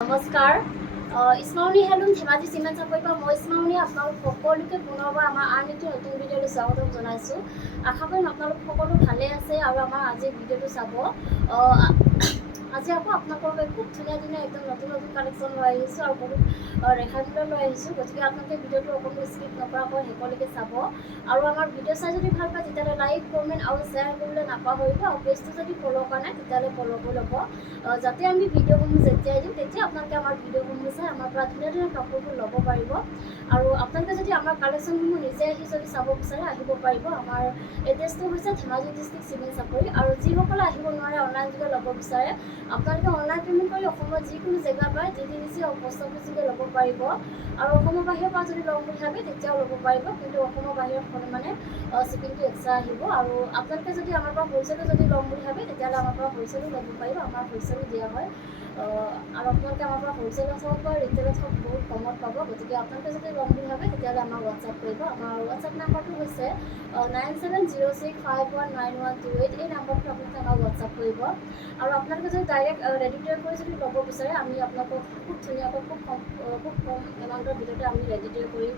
নমস্কাৰ স্মাউনি হেলুম ধেমাজি চিমেণ্ট চাপৰিৰ পৰা মই স্মাউনি আপোনালোক সকলোকে পুনৰবাৰ আমাৰ আন এটি নতুন ভিডিঅ'লৈ স্বাগতম জনাইছোঁ। আশা কৰিম আপোনালোক সকলো ভালে আছে আৰু আমাৰ আজিৰ ভিডিঅ'টো চাব। আজি আকৌ আপোনালোকৰ বাবে খুব ধুনীয়া ধুনীয়া একদম নতুন নতুন কালেকশ্যন লৈ আহিছোঁ আৰু বহুত ৰেহাই মূল্য লৈ আহিছোঁ। গতিকে আপোনালোকে ভিডিঅ'টো অকণমান স্কিপ নকৰাকৈ শেষলৈকে চাব আৰু আমাৰ ভিডিঅ' চাই যদি ভাল পায় তেতিয়াহ'লে লাইক কমেণ্ট আৰু শ্বেয়াৰ কৰিবলৈ নাপাহৰিব আৰু পেজটো যদি ফ'ল' কৰা নাই তেতিয়াহ'লে ফ'ল' কৰি ল'ব, যাতে আমি ভিডিঅ'সমূহ যেতিয়াই দিম তেতিয়া আপোনালোকে আমাৰ ভিডিঅ'সমূহ চাই আমাৰ পৰা ধুনীয়া ধুনীয়া কাপোৰবোৰ ল'ব পাৰিব। আৰু আপোনালোকে যদি আমাৰ কালেকশ্যনসমূহ নিজে আহি যদি চাব বিচাৰে আহিব পাৰিব। আমাৰ এড্ৰেছটো হৈছে ধেমাজি ডিষ্ট্ৰিক্ট চিমেণ্ট চাপৰি। আৰু যিসকলে আহিব নোৱাৰে অনলাইন যোগে ল'ব বিচাৰে আপোনালোকে অনলাইন পে'মেণ্ট কৰি অসমৰ যিকোনো জেগাৰ পৰা DTDC পোষ্ট অফিচ যোগে ল'ব পাৰিব। আৰু অসমৰ বাহিৰৰ পৰা যদি ল'ম বুলি ভাবে তেতিয়াও ল'ব পাৰিব, কিন্তু অসমৰ বাহিৰত হ'লে মানে শ্বিপিংটো এক্সট্ৰা আহিব। আৰু আপোনালোকে যদি আমাৰ পৰা হ'লচেলো যদি ল'ম বুলি ভাবে তেতিয়াহ'লে আমাৰ পৰা হ'লচেলো ল'ব পাৰিব, আমাৰ হ'লচেলো দিয়া হয়। আৰু আপোনালোকে আমাৰ পৰা হ'লচেলত হওক বা ৰিটেইলত হওক বহুত কমত পাব। গতিকে আপোনালোকে যদি ল'ম বুলি ভাবে তেতিয়াহ'লে আমাক হোৱাটছআপ কৰিব। আমাৰ হোৱাটছআপ নাম্বাৰটো হৈছে 9706519128। এই নাম্বাৰটো আপোনালোকে আমাক হোৱাটছআপ কৰিব। আৰু আপোনালোকে যদি ডাইৰেক্ট ৰেডি কৰি যদি ল'ব বিচাৰে আমি আপোনালোকক খুব ধুনীয়াকৈ খুব কম এমাউণ্টৰ ভিতৰতে আমি ৰেডি কৰি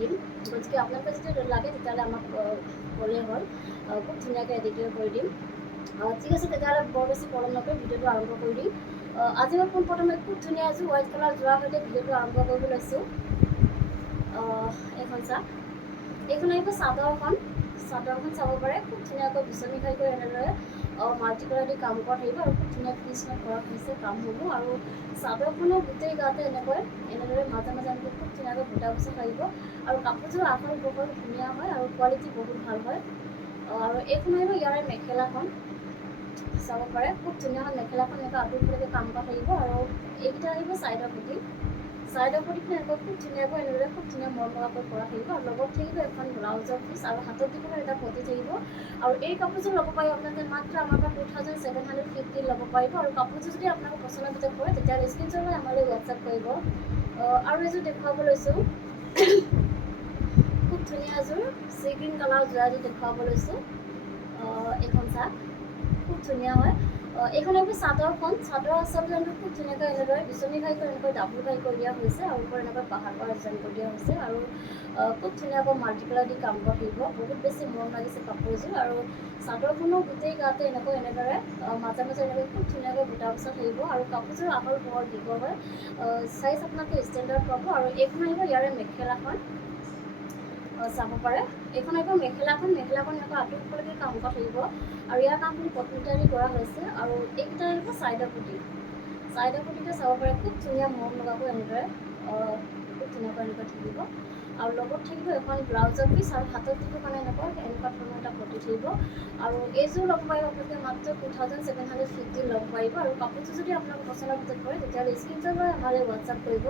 দিম। গতিকে আপোনালোকে যদি লাগে তেতিয়াহ'লে আমাক ক'লেই হ'ল, খুব ধুনীয়াকৈ ৰেডি কৰি দিম। ঠিক আছে, তেতিয়াহ'লে বৰ বেছি পলম নকৰি ভিডিঅ'টো আৰম্ভ কৰি দিম। আজি মই পোনপ্ৰথমে খুব ধুনীয়া এযোৰ হোৱাইট কালাৰ যোৱাৰ সৈতে ভিডিঅ'টো আৰম্ভ কৰিব লৈছোঁ। এইখন চাওক, এইখন আহিব চাদৰখন চাব পাৰে। খুব ধুনীয়াকৈ বিচনী খাই কৰি এনেদৰে মাল্টি কালাৰ দি কাম কৰা থাকিব আৰু খুব ধুনীয়া ফিনিচিঙত কৰা হৈছে কামসমূহ। আৰু চাদৰখনৰ গোটেই গাতে এনেদৰে মাজে মাজে এনেকৈ খুব ধুনীয়াকৈ বুটা বচা থাকিব। আৰু কাপোৰযোৰ আহল বহল ধুনীয়া হয় আৰু কোৱালিটি বহুত ভাল হয়। আৰু এইখন আহিব ইয়াৰে মেখেলাখন চাব পাৰে। খুব ধুনীয়া হয় মেখেলাখন, এনেকৈ আঁতৰলৈকে কাম কৰা থাকিব। আৰু এইকেইটা আহিব ছাইডৰ পটিখিনি এনেকৈ খুব ধুনীয়াকৈ এনেদৰে খুব ধুনীয়া মৰমলগাকৈ কৰা থাকিব। আৰু লগত থাকিব এখন ব্লাউজৰ পিচ আৰু হাতত দিবলৈ এটা পটি থাকিব। আৰু এই কাপোৰযোৰ ল'ব পাৰিব আপোনালোকে মাত্ৰ আমাৰ পৰা 2750 ল'ব পাৰিব। আৰু কাপোৰযোৰ যদি আপোনালোকৰ পচন্দৰ ভিতৰত পৰে তেতিয়াহ'লে স্ক্ৰীনশ্বট লৈ আমালৈ হোৱাটছআপ কৰিব। আৰু এযোৰ দেখুৱাব লৈছোঁ, খুব ধুনীয়া এযোৰ চি গ্ৰীণ কালাৰ যোৰা এযোৰ দেখুৱাব লৈছোঁ। এইখন চাওক, খুব ধুনীয়া হয়। এইখন আহিব চাদৰ আচলতে খুব ধুনীয়াকৈ এনেদৰে বিচনী ঘাই কৰি এনেকৈ ডাবুল ঘাই কৰি দিয়া হৈছে আৰু ওপৰত এনেকৈ পাহাৰ ডিজাইন কৰি দিয়া হৈছে। আৰু খুব ধুনীয়াকৈ মাল্টি কালাৰ দি কাম কৰা থাকিব। বহুত বেছি মৰম লাগিছে কাপোৰযোৰ। আৰু চাদৰখনৰ গোটেই গাতে এনেদৰে মাজে মাজে এনেকৈ খুব ধুনীয়াকৈ বুটা বচা থাকিব। আৰু কাপোৰযোৰ আহল বহল দীঘল হয়, চাইজ আপোনালোকে ষ্টেণ্ডাৰ্ড পাব। আৰু এইখন আহিব ইয়াৰে মেখেলাখন চাব পাৰে। এইখন আহিব মেখেলাখন এনেকৈ আঁতৰলৈকে কাম কৰা থাকিব। আৰু ইয়াৰ কামখিনি পটমিটাৰী কৰা হৈছে। আৰু এইকেইটা আহিব ছাইডৰ পটিতে চাব পাৰে। খুব ধুনীয়া মৰম লগাকৈ এনেদৰে খুব ধুনীয়াকৈ এনেকৈ থাকিব। আৰু লগত থাকিব এখন ব্লাউজৰ পিচ আৰু হাতত দিব কাৰণে এনেকুৱা ধৰণৰ এটা পটি থাকিব। আৰু এইযোৰ ল'ব পাৰিব আপোনালোকে মাত্ৰ 2750 ল'ব পাৰিব। আৰু কাপোৰযোৰ যদি আপোনালোকৰ পচন্দৰ ভিতৰত পৰে তেতিয়াহ'লে স্ক্ৰীনশ্বট লৈ আমালৈ হোৱাটছআপ কৰিব।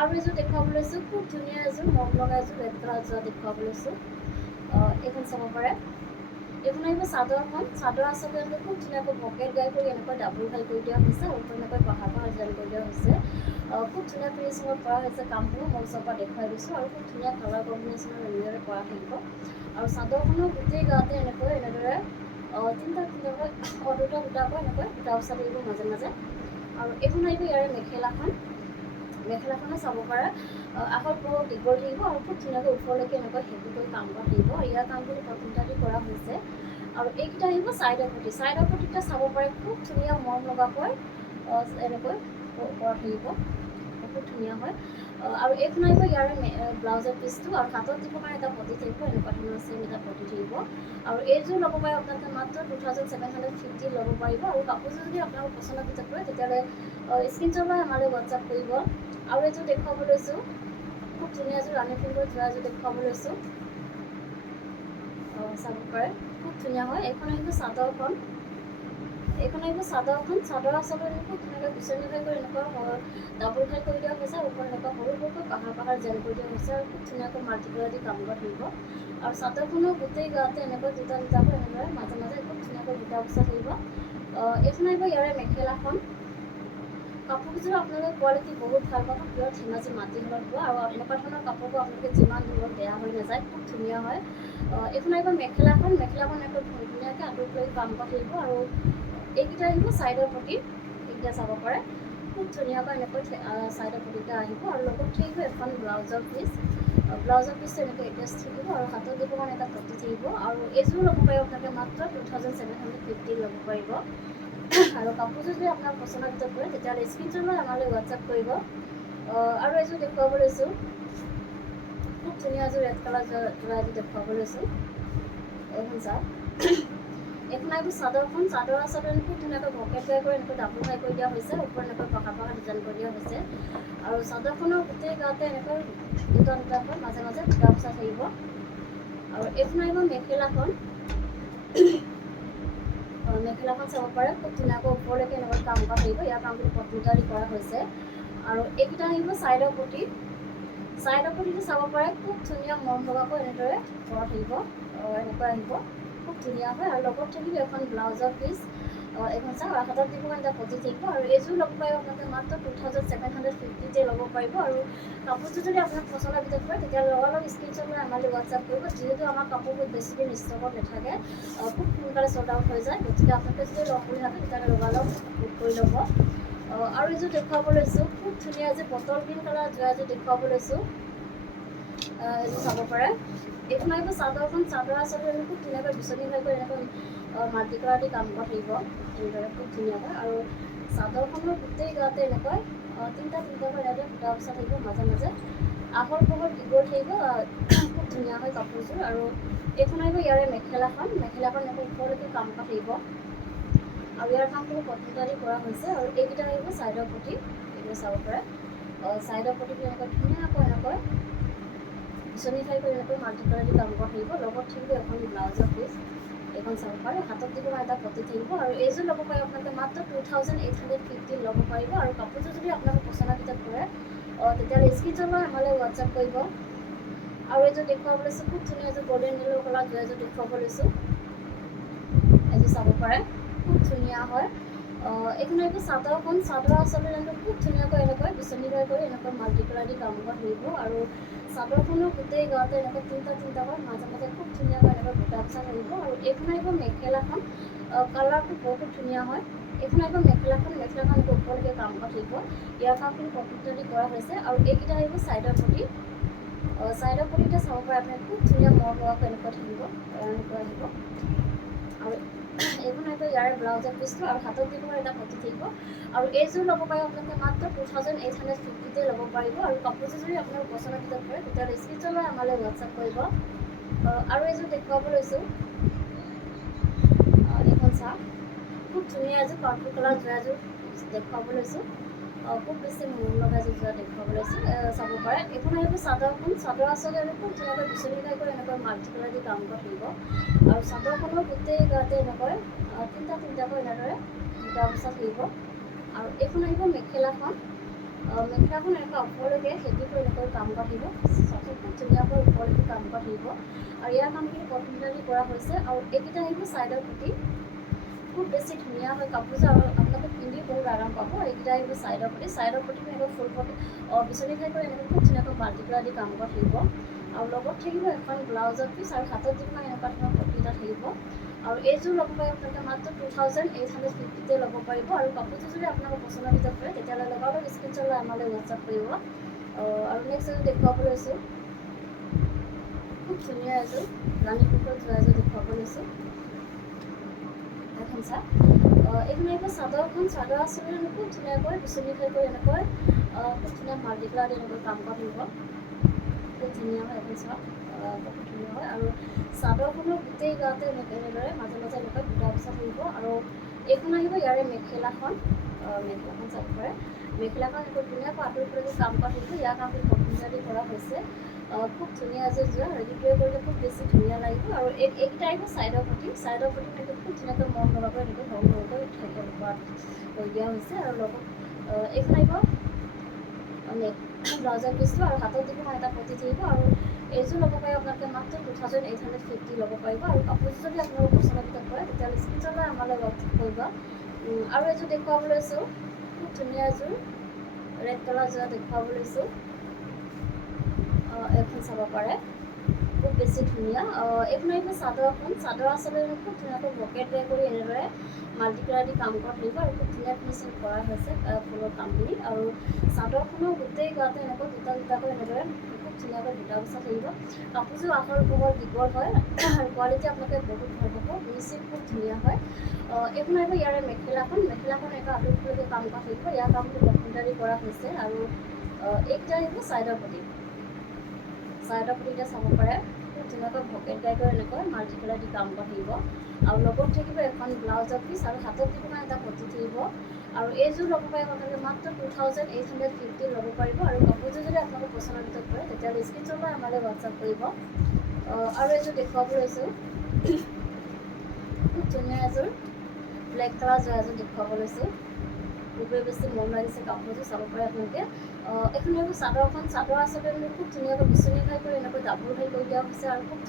আৰু এযোৰ দেখুৱাব লৈছোঁ, খুব ধুনীয়া এযোৰ মৰম লগা এযোৰ ৰেড কালাৰ যোৰা দেখুৱাব লৈছোঁ। এইখন চাব পাৰে। এইখন আহিব চাদৰ আচলতে খুব ধুনীয়াকৈ পকেট গাই কৰি এনেকৈ ডাবুল ঘাই কৰি দিয়া হৈছে আৰু এনেকৈ পাহাৰ ডিজাইন কৰি দিয়া হৈছে। খুব ধুনীয়া ফিনিচিঙত কৰা হৈছে কামবোৰ, মই ওচৰৰ পৰা দেখুৱাই দিছোঁ। আৰু খুব ধুনীয়া কালাৰ কম্বিনেশ্যনত এনেদৰে কৰা থাকিব। আৰু চাদৰখনৰ গোটেই গাতে এনেদৰে দুটাকৈ এনেকৈ বুটা বচা থাকিব মাজে মাজে। আৰু এইখন আহিব ইয়াৰে মেখেলাখনো চাব পাৰে। আহল বহল দীঘল থাকিব আৰু খুব ধুনীয়াকৈ ওপৰলৈকে এনেকৈ হেভি কৰি কাম কৰা থাকিব। ইয়াৰ কামখিনি পটমিটাৰী কৰা হৈছে। আৰু এইকেইটা আহিব ছাইডৰ পটিটা চাব পাৰে। খুব ধুনীয়া মৰম লগাকৈ এনেকৈ কৰা থাকিব, খুব ধুনীয়া হয়। আৰু এইখন আহিব ইয়াৰে ব্লাউজৰ পিচটো আৰু হাতত দিব কাৰণে এটা পটি থাকিব, এনেকুৱা ধৰণৰ চেম এটা পটি থাকিব। আৰু এইযোৰ ল'ব পাৰিব আপোনালোকে মাত্ৰ 2750 ল'ব পাৰিব। আৰু কাপোৰযোৰ যদি আপোনালোকৰ পচন্দৰ ভিতৰত পৰে তেতিয়াহ'লে স্ক্ৰীনশ্বট লৈ আমালৈ হোৱাটছআপ কৰিব। আৰু এযোৰ দেখুৱাব লৈছোঁ, খুব ধুনীয়া এযোৰ ৰাণী পিংকৰ যোৰা এযোৰ দেখুৱাব লৈছোঁ। চাব পাৰে, খুব ধুনীয়া হয়। এইখন আহিব চাদৰ আচলতে খুব ধুনীয়াকৈ বিচনী ঘাই কৰি এনেকুৱা ডাবুল ঘাই কৰি দিয়া হৈছে। ওপৰত এনেকুৱা সৰু সৰুকৈ পাহাৰ জেন কৰি দিয়া হৈছে। আৰু খুব ধুনীয়াকৈ মাল্টি কালাৰ দি কাম কৰা থাকিব। আৰু চাদৰখনৰ গোটেই গাতে এনেকৈ দুটাকৈ এনেদৰে মাজে মাজে খুব ধুনীয়াকৈ বুটা বচা থাকিব। এইখন আহিব ইয়াৰে মেখেলাখন। কাপোৰযোৰ আপোনালোকে কোৱালিটি বহুত ভাল পাব, পিয়ৰ ধেমাজি মাটিশালত পোৱা। আৰু এনেকুৱা ধৰণৰ কাপোৰবোৰ আপোনালোকে যিমান ধুব বেয়া হৈ নাযায়, খুব ধুনীয়া হয়। এইখন আহিব মেখেলাখন এনেকৈ ধুনীয়াকৈ আঁতৰলৈ কাম কৰা থাকিব। আৰু এইকেইটা আহিব ছাইডৰ পটি, এতিয়া চাব পাৰে খুব ধুনীয়াকৈ এনেকৈ চাইডৰ পতিটা আহিব আৰু লগত থাকিব এখন ব্লাউজৰ পিচ এনেকৈ এটাচ থাকিব আৰু হাতত দিব কাৰণে এটা পতি থাকিব আৰু এইযোৰ ল'ব পাৰিব আপোনালোকে মাত্ৰ 2750 ল'ব পাৰিব আৰু কাপোৰযোৰ যদি আপোনাৰ পচন্দৰ ভিতৰত পৰে তেতিয়াহ'লে স্ক্ৰীনশ্বট লৈ আমালৈ হোৱাটছআপ কৰিব আৰু এযোৰ দেখুৱাব লৈছোঁ খুব ধুনীয়া এযোৰ ৰেড কালাৰ যোৰা এযোৰ দেখুৱাব লৈছোঁ এইখন চাওক এইখন আহিব চাদৰখন চাদৰ আচলতে খুব ধুনীয়াকৈ পকেট কৰি এনেকৈ ডাবল ফ্ৰাই কৰি দিয়া হৈছে ওপৰত এনেকৈ পকা ডিজাইন কৰি দিয়া হৈছে আৰু চাদৰখনৰ গোটেই গাতে এনেকৈ দুটাকৈ মাজে মাজে বুটা বচা থাকিব আৰু এইখন আহিব মেখেলাখন চাব পাৰে খুব ধুনীয়াকৈ ওপৰলৈকে এনেকৈ কাম কৰা থাকিব ইয়াৰ কামখিনি কম্পিউটাৰী কৰা হৈছে আৰু এইকেইটা আহিব চাইডৰ পতিটো চাব পাৰে খুব ধুনীয়া মৰম লগাকৈ এনেদৰে কৰা থাকিব এনেকৈ আহিব খুব ধুনীয়া হয় আৰু লগত থাকিব এখন ব্লাউজৰ পিচ এখন চাওক হাতত দিব এটা পতি থাকিব আৰু এইযোৰ ল'ব পাৰিব আপোনালোকে মাত্ৰ 2750 ল'ব পাৰিব আৰু কাপোৰযোৰ যদি আপোনাৰ পচন্দৰ ভিতৰত পৰে তেতিয়া লগালগ স্ক্ৰীনশ্বট লৈ আমালৈ হোৱাটছআপ কৰিব যিহেতু আমাৰ কাপোৰবোৰ বেছি দিন ষ্টকত নাথাকে খুব সোনকালে চল্ড আউট হৈ যায় গতিকে আপোনালোকে যদি ল'ম বুলি ভাবে তেতিয়াহ'লে লগালগ বুক কৰি ল'ব আৰু এইযোৰ দেখুৱাব লৈছোঁ খুব ধুনীয়া এযোৰ বটল গ্ৰীণ কালাৰ যোৰা এযোৰ দেখুৱাব লৈছোঁ এইযোৰ চাব পাৰে এইখন আহিব চাদৰখন চাদৰ আচলতে খুব ধুনীয়াকৈ বিচনী হৈ গৈ এনেকৈ মাল্টি কালাৰ দি কাম কৰা থাকিব এনেদৰে খুব ধুনীয়াকৈ আৰু চাদৰখনৰ গোটেই গাতে এনেকৈ তিনিটাকৈ এনেদৰে বুটা বচা থাকিব মাজে মাজে আহল বহল দিগৰ থাকিব খুব ধুনীয়া হয় কাপোৰযোৰ আৰু এইখন আহিব ইয়াৰে মেখেলাখন এনেকৈ ওপৰলৈকে কাম কৰা থাকিব আৰু ইয়াৰ কামখিনি কম্পিউটাৰী কৰা হৈছে আৰু এইকেইটা আহিব চাইডৰ পতি এইবোৰ চাব পাৰে চাইডৰ পতিটো এনেকৈ ধুনীয়াকৈ এনেকৈ বিচনী খাই কৰি এনেকৈ মাল্টি কালাৰ দি কাম কৰা থাকিব লগত থাকিব এখন ব্লাউজৰ পিচ এইখন চাব পাৰে হাতত দিব এটা পতি থাকিব আৰু এইযোৰ ল'ব পাৰিব আপোনালোকে মাত্ৰ 2850 ল'ব পাৰিব আৰু কাপোৰযোৰ যদি আপোনালোকৰ পচন্দৰ ভিতৰত পৰে তেতিয়াহ'লে স্ক্ৰীনশ্বট লৈ আমালৈ হোৱাটছআপ কৰিব আৰু এইযোৰ দেখুৱাব লৈছোঁ খুব ধুনীয়া এযোৰ গল্ডেন য়েল্লো কালাৰ এযোৰ দেখুৱাব লৈছোঁ এইযোৰ চাব পাৰে খুব ধুনীয়া হয় এইখন আহিব চাদৰখন চাদৰ আচলতে খুব ধুনীয়াকৈ এনেকৈ বিচনী কৰি এনেকৈ মাল্টি কালাৰ দি কাম কৰা থাকিব আৰু চাদৰখনৰ গোটেই গাতে এনেকৈ তিনিটাকৈ মাজে মাজে খুব ধুনীয়াকৈ এনেকৈ বুটা বচা থাকিব আৰু এইখন আহিব মেখেলাখন কালাৰটো বহুত ধুনীয়া হয় এইখন আহিব মেখেলাখন এনেকৈ ওপৰলৈকে কাম কৰা থাকিব ইয়াৰ কামখিনি কম্পিউটাৰী কৰা হৈছে আৰু এইকেইটা আহিব চাইডৰ পতিটা চাব পাৰে আপোনাৰ খুব ধুনীয়া মৰম লগাকৈ এনেকৈ থাকিব এনেকৈ আহিব আৰু এইখন আহিব ইয়াৰে ব্লাউজৰ পিচটো আৰু হাতত দিব এটা পতি থাকিব আৰু এইযোৰ ল'ব পাৰিব আপোনালোকে মাত্ৰ 2850 ল'ব পাৰিব আৰু কাপোৰযোৰ যদি আপোনাৰ পচন্দৰ ভিতৰত পৰে তেতিয়াহ'লে স্ক্ৰীনশ্বট লৈ আমালৈ হোৱাটছআপ কৰিব আৰু এইযোৰ দেখুৱাব লৈছোঁ এইখন চাওক খুব ধুনীয়া এযোৰ পাৰ্পল কালাৰ যোৰা এযোৰ দেখুৱাব লৈছোঁ খুব বেছি মৰম লগা এযোৰ যোৰা দেখুৱাব লৈছোঁ চাব পাৰে এইখন আহিব চাদৰখন চাদৰ আচলতে খুব ধুনীয়াকৈ বিচনী খাই কৰি এনেকৈ মাল্টি কালাৰ দি কাম কৰা থাকিব আৰু চাদৰখনৰ গোটেই গাতে এনেকৈ তিনিটাকৈ এনেদৰে বুটা বচা থাকিব আৰু এইখন আহিব মেখেলাখন এনেকৈ ওপৰলৈকে হেভি কৰি এনেকৈ কাম কৰা থাকিব চাদৰ খুব ধুনীয়াকৈ ওপৰলৈকে কাম কৰা থাকিব আৰু ইয়াৰ কামখিনি কম্পিউটাৰী কৰা হৈছে আৰু এইকেইটা আহিব চাইডৰ পতি খুব বেছি ধুনীয়া হয় কাপোৰযোৰ আৰু আপোনালোকে পিন্ধি বহুত আৰাম পাব এইকেইটা আহিব চাইডৰ পতিটো এনেকৈ ফুল পতি বিচনী খাই কৰি এনেকৈ খুব ধুনীয়াকৈ মাল্টি কালাৰ দি কাম কৰা থাকিব আৰু লগত থাকিব এখন ব্লাউজৰ পিচ আৰু হাতত দিব এনেকুৱা ধৰণৰ পতি এটা থাকিব আৰু এইযোৰ ল'ব পাৰিব আপোনালোকে মাত্ৰ 2850 ল'ব পাৰিব আৰু কাপোৰযোৰ যদি আপোনালোকৰ পচন্দৰ ভিতৰত পৰে তেতিয়াহ'লে লগালগ স্ক্ৰীনশ্বট লৈ আমালৈ হোৱাটছআপ কৰিব আৰু নেক্সট এযোৰ দেখুৱাব লৈছোঁ খুব ধুনীয়া এযোৰ ৰাণী পিংকত যোৰা এযোৰ দেখুৱাব লৈছোঁ এখন চাওক এইখন আহিব চাদৰখন চাদৰ আচলতে খুব ধুনীয়াকৈ বিচনী খাই কৰি এনেকৈ খুব ধুনীয়া মাল্টি কালাৰ এনেকৈ কাম কৰা থাকিব খুব ধুনীয়া হয় এখন চাওক বহুত ধুনীয়া হয় আৰু চাদৰখনৰ গোটেই গাতে এনেদৰে মাজে মাজে এনেকৈ বুটা বচা থাকিব আৰু এইখন আহিব ইয়াৰে মেখেলাখন চাব পাৰে মেখেলাখন এনেকৈ ধুনীয়াকৈ আঁতৰি পেলাই কাম কৰা থাকিব ইয়াৰ কামখিনি কম্পিউটাৰী কৰা হৈছে খুব ধুনীয়া এযোৰ যোৰা ৰেডি কৰিলে খুব বেছি ধুনীয়া লাগিব আৰু এইকেইটা আহিব চাইডৰ পতি এনেকৈ খুব ধুনীয়াকৈ মৰম লগাকৈ এনেকৈ সৰু সৰুকৈ থাকিব পৰা কৰি দিয়া হৈছে আৰু লগত এইখন আহিব ব্লাউজৰ পিচটো আৰু হাতত দিব এটা পতি থাকিব আৰু এইযোৰ ল'ব পাৰিব আপোনালোকে মাত্ৰ 2850 ল'ব পাৰিব আৰু কাপোৰযোৰ যদি আপোনালোকৰ পচন্দৰ ভিতৰত পৰে তেতিয়াহ'লে স্ক্ৰীনশ্বট লৈ আমালৈ হোৱাটছআপ কৰিব আৰু এযোৰ দেখুৱাব লৈছোঁ খুব ধুনীয়া এযোৰ ৰেড কালাৰ যোৰা দেখুৱাব লৈছোঁ এখন চাব পাৰে খুব বহুত বেছি ধুনীয়া এইখন আহিব চাদৰখন চাদৰ আচলতে খুব ধুনীয়াকৈ বকেট টাই কৰি এনেদৰে মাল্টি কালাৰ দি কাম কৰা থাকিব আৰু খুব ধুনীয়া ফিনিচিং কৰা হৈছে ফুলৰ কামখিনি আৰু চাদৰখনৰ গোটেই গাতে এনেকৈ দুটা দুটাকৈ এনেদৰে খুব ধুনীয়াকৈ বুটা বচা থাকিব কাপোৰযোৰ আহল বহল দীঘল হয় আৰু কোৱালিটি আপোনালোকে বহুত ভাল পাব ফিনিচিং খুব ধুনীয়া হয় এইখন আহিব ইয়াৰে মেখেলাখন এটা আলু ফুলকৈ কাম কৰা থাকিব ইয়াৰ কামটো কম্পিউটাৰী কৰা হৈছে আৰু এইকেইটা আহিব চাইডৰ পটিটা চাব পাৰে খুব ধুনীয়াকৈ ভকেট টাই কৰি এনেকৈ মাল্টি কালাৰ দি কাম কৰা থাকিব আৰু লগত থাকিব এখন ব্লাউজৰ পিচ আৰু হাতত দিব কাৰণে এটা পটি থাকিব আৰু এইযোৰ ল'ব পাৰিব আপোনালোকে মাত্ৰ 2850 ল'ব পাৰিব আৰু কাপোৰযোৰ যদি আপোনালোকে পচন্দৰ ভিতৰত কৰে তেতিয়াহ'লে স্ক্ৰীনশ্বট লৈ আমালৈ হোৱাটছআপ কৰিব আৰু এইযোৰ দেখুৱাব লৈছোঁ খুব ধুনীয়া এযোৰ ব্লেক কালাৰ যোৱা এযোৰ দেখুৱাব লৈছোঁ খুবেই বেছি মন লাগিছে কাপোৰযোৰ চাব পাৰে আপোনালোকে এইখন আহিব চাদৰখন চাদৰ আচলতে মানে খুব ধুনীয়াকৈ বিচনী খাই কৰি এনেকৈ ডাবুল খাই কৰি দিয়া হৈছে আৰু খুব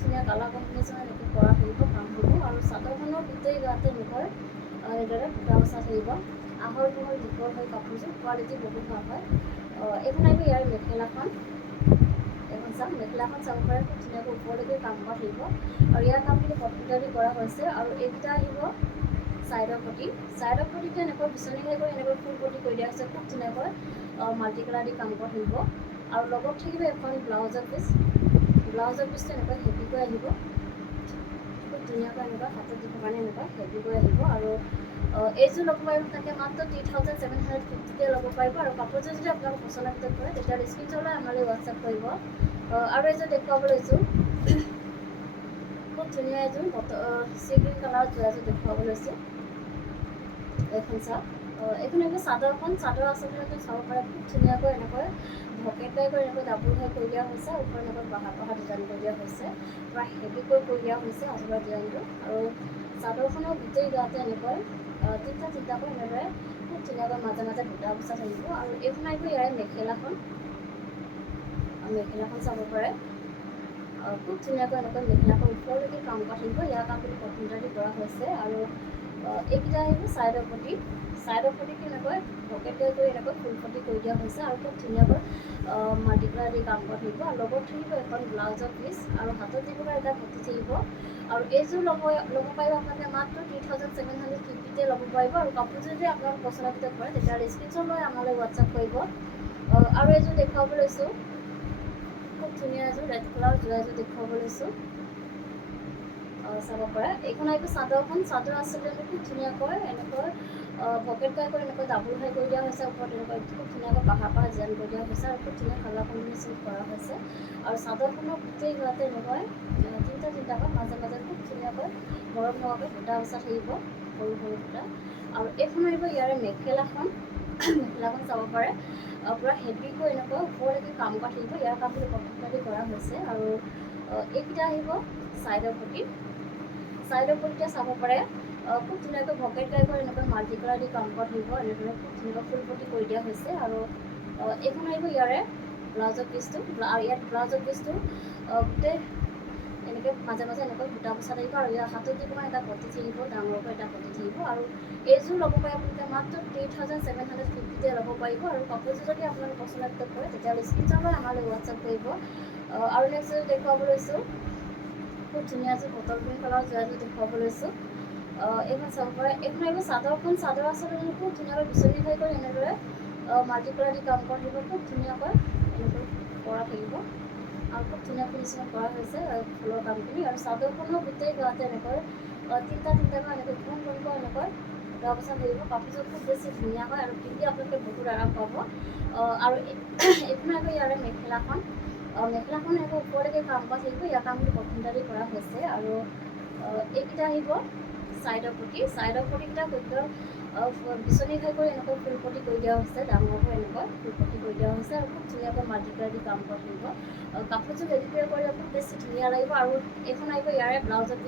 ধুনীয়া কালাৰ কম্বিনেশ্যন এনেকৈ কৰা থাকিব কাম হ'ব আৰু চাদৰখনৰ গোটেই গাতে এনেকৈ এইদৰে বুটা বচা থাকিব আহল বহল দীঘল হয় কাপোৰযোৰ কোৱালিটি বহুত ভাল হয় এইখন আহিব ইয়াৰ মেখেলাখন মেখেলাখন চাব পাৰে খুব ধুনীয়াকৈ ওপৰলৈকে কাম কৰা থাকিব আৰু ইয়াৰ কামখিনি কম্পিউটাৰী কৰা হৈছে আৰু এইকেইটা আহিব চাইডৰ পটিটো এনেকৈ বিচনী খাই কৰি এনেকৈ ফুল পটি কৰি দিয়া হৈছে খুব ধুনীয়াকৈ মাল্টি কালাৰ দি কাম কৰা থাকিব আৰু লগত থাকিব এখন ব্লাউজৰ পিচটো এনেকৈ হেভিকৈ আহিব খুব ধুনীয়াকৈ এনেকুৱা হাতত দিবৰ কাৰণে এনেকুৱা হেভিকৈ আহিব আৰু এইযোৰ ল'ব পাৰিব তাকে মাত্ৰ 3750 ল'ব পাৰিব আৰু কাপোৰযোৰ যদি আপোনালোকৰ পচন্দৰ ভিতৰত কৰে তেতিয়াহ'লে স্ক্ৰীনশ্বট লৈ আমালৈ হোৱাটছআপ কৰিব আৰু এইযোৰ দেখুৱাব লৈছোঁ খুব ধুনীয়া এযোৰ চি গ্ৰীণ কালাৰত যোৱা এযোৰ দেখুৱাব লৈছোঁ এইখন চাওক এইখন আহিব চাদৰ আচলতে চাব পাৰে খুব ধুনীয়াকৈ এনেকৈ ভকেট টাই কৰি এনেকৈ ডাবুল হাই কৰি দিয়া হৈছে ওপৰত এনেকৈ পাহাৰ ডিজাইন কৰি দিয়া হৈছে পূৰা হেভিকৈ কৰি দিয়া হৈছে আচলৰ ডিজাইনটো আৰু চাদৰখনৰ গোটেই গাতে এনেকৈ তিনিটাকৈ এনেদৰে খুব ধুনীয়াকৈ মাজে মাজে বুটা বচা থাকিব আৰু এইখন আহিব ইয়াৰে মেখেলাখন চাব পাৰে খুব ধুনীয়াকৈ এনেকৈ মেখেলাখন ওপৰলৈকে কাম কৰা থাকিব ইয়াৰ কামখিনি কম্পিউটাৰী কৰা হৈছে আৰু এইকেইটা আহিব চাইডৰ পটিটো এনেকৈ ভকেট কৰি এনেকৈ ফুল পটি কৰি দিয়া হৈছে আৰু খুব ধুনীয়াকৈ মাল্টি কালাৰ দি কাম কৰা থাকিব আৰু লগত থাকিব এখন ব্লাউজৰ পিচ আৰু হাতত দিব কাৰণে এটা পটি থাকিব আৰু এইযোৰ ল'ব পাৰিব আপোনালোকে মাত্ৰ 3750 ল'ব পাৰিব আৰু কাপোৰযোৰ যদি আপোনালোকে পচন্দৰ ভিতৰত কৰে তেতিয়াহ'লে স্ক্ৰীনশ্বট লৈ আমালৈ হোৱাটছআপ কৰিব আৰু এইযোৰ দেখুৱাব লৈছোঁ খুব ধুনীয়া এযোৰ ৰেড কালাৰ যোৰা এযোৰ দেখুৱাব লৈছোঁ চাব পাৰে এইখন আহিব চাদৰ আচলতে খুব ধুনীয়াকৈ এনেকৈ ভকেট টাই কৰি এনেকৈ ডাবুল হাই কৰি দিয়া হৈছে ওপৰত এনেকৈ খুব ধুনীয়াকৈ পাহাৰ ডিজাইন কৰি দিয়া হৈছে আৰু খুব ধুনীয়া কালাৰ কম্বিনেশ্যন কৰা হৈছে আৰু চাদৰখনৰ গোটেই গাতে এনেকৈ তিনিটাকৈ মাজে মাজে খুব ধুনীয়াকৈ মৰম লগাকৈ বুটা বচা থাকিব সৰু বুটা আৰু এইখন আহিব ইয়াৰে মেখেলাখন চাব পাৰে পূৰা হেভিকৈ এনেকৈ ওপৰলৈকে কাম কৰা থাকিব ইয়াৰ কামখিনি কম্পিউটাৰী কৰা হৈছে আৰু এইকেইটা আহিব চাইডৰ পটিতে চাব পাৰে খুব ধুনীয়াকৈ ভকেট টাই কৰি এনেকৈ মাল্টি কালাৰ দি কাম কৰা থাকিব এনেদৰে খুব ধুনীয়াকৈ ফুল পটি কৰি দিয়া হৈছে আৰু এইখন আহিব ইয়াৰে ব্লাউজৰ পিচটো আৰু ইয়াত ব্লাউজৰ পিচটো গোটেই এনেকৈ মাজে মাজে এনেকৈ বুটা বচা থাকিব আৰু ইয়াৰ হাতত দিব এটা পটি থাকিব ডাঙৰকৈ এটা পটি থাকিব আৰু এইযোৰ ল'ব পাৰে আপোনালোকে মাত্ৰ 3750 ল'ব পাৰিব আৰু কাপোৰযোৰ যদি আপোনালোকে পচন্দৰ ভিতৰত কৰে তেতিয়াহ'লে স্ক্ৰীনশ্বট লৈ আমালৈ হোৱাটছআপ কৰিব আৰু নেক্সট দেখুৱাব লৈছোঁ খুব ধুনীয়া এযোৰ বটল গ্ৰীণ কালাৰ যোৱা এযোৰ দেখুৱাব লৈছোঁ এইখন চাব পাৰে এইখন আহিব চাদৰ আচলতে খুব ধুনীয়াকৈ বিচনী খাই কৰি এনেদৰে মাল্টি কালাৰ দি কাম কৰা থাকিব খুব ধুনীয়াকৈ এনেকৈ কৰা থাকিব আৰু খুব ধুনীয়া ফিনিচিং কৰা হৈছে ফুলৰ কামখিনি আৰু চাদৰখনৰ গোটেই গাতে এনেকৈ তিনিটাকৈ এনেকৈ ঘূৰণকৈ এনেকৈ বুটা বচা থাকিব কাপোৰযোৰ খুব বেছি ধুনীয়া হয় আৰু পিন্ধি আপোনালোকে বহুত আৰাম পাব আৰু এইখন আহিব ইয়াৰে মেখেলাখন এনেকৈ ওপৰলৈকে কাম কৰা থাকিব ইয়াৰ কামখিনি কম্পিউটাৰী কৰা হৈছে আৰু এইকেইটা আহিব চাইডৰ পটিকেইটা বিচনী খাই কৰি এনেকৈ ফুল পটি কৰি দিয়া হৈছে ডাঙৰকৈ এনেকৈ ফুল পটি কৰি দিয়া হৈছে আৰু খুব ধুনীয়াকৈ মাল্টি কালাৰ দি কাম কৰা থাকিব কাপোৰযোৰ ৰেডি কৰিলে খুব বেছি ধুনীয়া লাগিব আৰু এইখন আহিব ইয়াৰে ব্লাউজৰ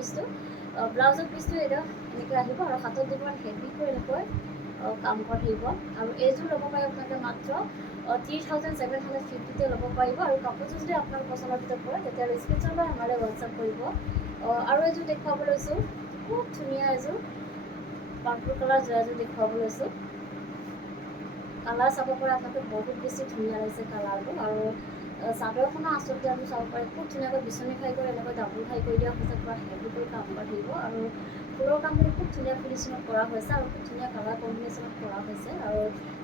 পিচটো এতিয়া এনেকৈ আহিব আৰু হাতত দিব হেভিকৈ এনেকৈ কাম কৰা থাকিব আৰু এইযোৰ ল'ব পাৰে আপোনালোকে মাত্ৰ 3750 ল'ব পাৰিব আৰু কাপোৰযোৰ যদি আপোনালোকৰ পচন্দৰ ভিতৰত কৰে তেতিয়াহ'লে স্ক্ৰীনশ্বট লৈ আমালৈ হোৱাটছআপ কৰিব আৰু এইযোৰ দেখুৱাব লৈছোঁ খুব ধুনীয়া এযোৰ পাৰ্পল কালাৰ যোৰা এযোৰ দেখুৱাব লৈছোঁ কালাৰ চাব পৰা আপোনালোকে বহুত বেছি ধুনীয়া লাগিছে কালাৰটো আৰু চাদৰখনৰ আচলতে আমি চাব পাৰে খুব ধুনীয়াকৈ বিচনী খাই কৰি এনেকৈ ডাবুল খাই কৰি দিয়া হৈছে, পূৰা হেভি কৰি কাম কৰা থাকিব। আৰু ফুলৰ কামখিনি খুব ধুনীয়া ফিনিচিঙত কৰা হৈছে আৰু খুব ধুনীয়া কালাৰ কম্বিনেশ্যনত কৰা হৈছে। আৰু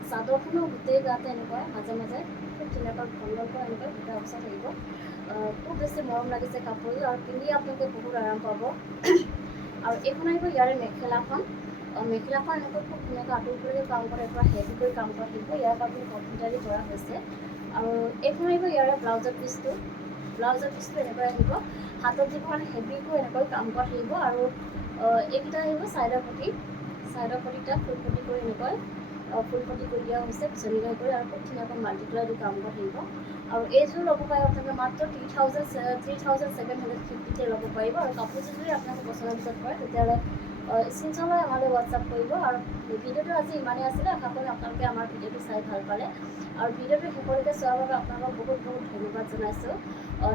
চাদৰখনৰ গোটেই গাতে এনেকুৱা মাজে মাজে খুব ধুনীয়াকৈ ঘনকৈ এনেকৈ দুটা অৱস্থা থাকিব। খুব বেছি মৰম লাগিছে কাপোৰযোৰ আৰু পিন্ধি আপোনালোকে বহুত আৰাম পাব। আৰু এইখন আহিব ইয়াৰে মেখেলাখন। মেখেলাখন এনেকৈ খুব ধুনীয়াকৈ আঁতৰলৈকে কাম কৰা, পূৰা হেভি কৰি কাম কৰা থাকিব। ইয়াৰ কাপোৰ কম্পিউটাৰী কৰা হৈছে। আৰু এইখন আহিব ইয়াৰে ব্লাউজৰ পিচটো। ব্লাউজৰ পিচটো এনেকৈ আহিব, হাতত দিব কাৰণে হেভিকৈ এনেকৈ কাম কৰা থাকিব। আৰু এইকেইটা আহিব ছাইডৰ পটি, ছাইডৰ পটিকেইটা ফুল পটি কৰি এনেকৈ ফুল পটি কৰি দিয়া হৈছে বিচনী খাই কৰি, আৰু খুব ধুনীয়াকৈ মাল্টিপ্লাই দি কাম কৰা থাকিব। আৰু এইযোৰ ল'ব পাৰিব আপোনালোকে মাত্ৰ 3,750তে ল'ব পাৰিব। আৰু কাপোৰযোৰ যদি আপোনালোকে পচন্দ পিছত কৰে তেতিয়াহ'লে স্ক্ৰীনশ্বট লৈ আমালৈ হোৱাটছআপ কৰিব। আৰু ভিডিঅ'টো আজি ইমানেই আছিলে, আশা কৰোঁ আপোনালোকে আমাৰ ভিডিঅ'টো চাই ভাল পালে। আৰু ভিডিঅ'টো শেষলৈকে চোৱাৰ বাবে আপোনালোকক বহুত বহুত ধন্যবাদ জনাইছোঁ।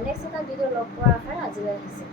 নেক্সট এটা ভিডিঅ' লগ কৰাৰ আশাৰে আজিলৈ আহিছোঁ।